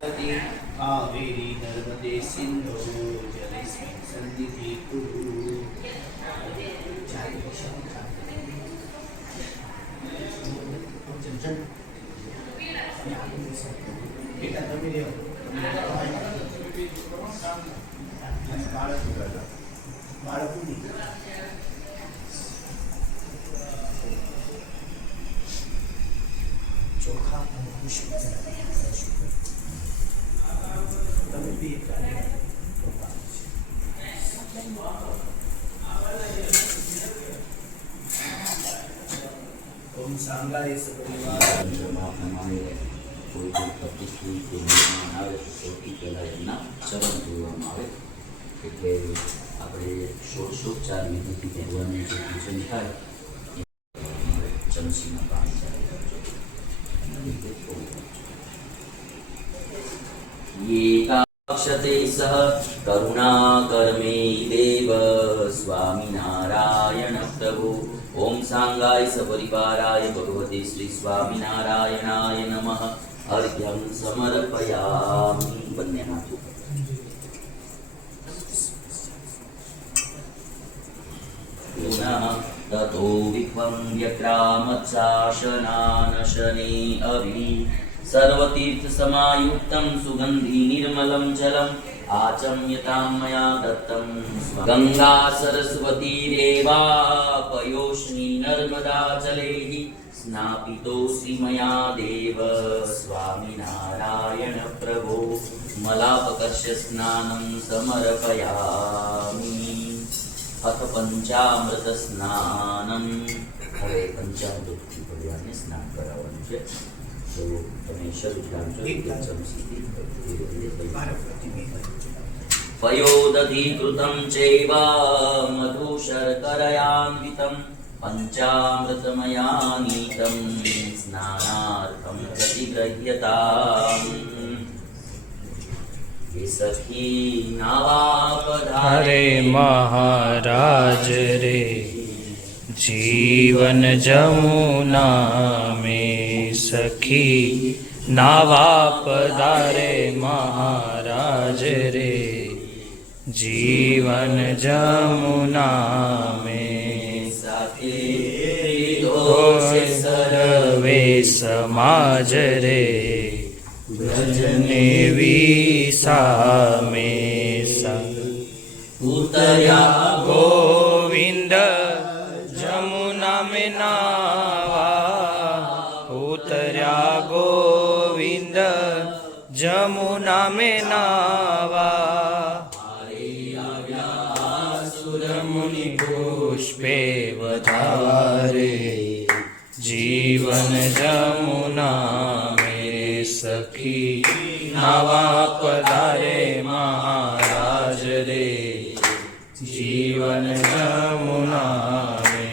कावेरी नर्मदे सिंधु जलेस्मिन् सन्निधिं कुरु। चोखा ओम सांगाय सपरिवार કોઈ પણ પ્રતિકૂળ કે નિર્માણ આવે તો સૌથી પહેલાં એમના ચરણ ધોવામાં આવે. એટલે આપણે ષોડશોપચાર વિધિથી ભગવાનનું જે પૂજન થાય એ ચમચીમાં પાણી ચાલે. સહ કરુણાકરમે દેવ સ્વામિનારાયણ પ્રભુ. ઓમ સાંગાય સપરિવારાય ભગવતે શ્રી સ્વામિનારાયણાય નમઃ. અર્ઘ્યં સમર્પયામિ. બંને હાથ પુનઃ તતો વિશ્વં વ્યક્રામત્સાશનાનશને અભિ સર્વતીર્થ સમાયુક્तं સુગંધિ નિર્મલં જલમ आचम्यतां मया दत्तं. गंगा सरस्वती देवापयोष्णी नर्मदा जलैः स्नापितोऽसि मया देव स्वामिनारायण प्रभो. मलापकर्ष्य स्नानं समर्पयामि. अथ पंचामृत स्नानं. હવે પંચામૃતથી ભગવાનને સ્નાન કરાવવાનું છે. તો તમે શરૂ કરજો. पयोदधिकृतं चैव मधु शर्करयान्वितं पञ्चामृतमयानीतं स्नानार्थं प्रतिगृह्यताम्. ये सखी नावा पधारे महाराज रे जीवन जमुना में सखी नावा पधारे महाराज रे जीवन जमुना में. सर्वे समाज रे ब्रजने विसा में उतर्या गोविंद जमुना में नावा. उतर्या गोविंद जमुना में नावा. सुरमुनि पुष्पे वधारे जीवन जमुना में सखी नावा पधारे महाराज रे जीवन जमुना में.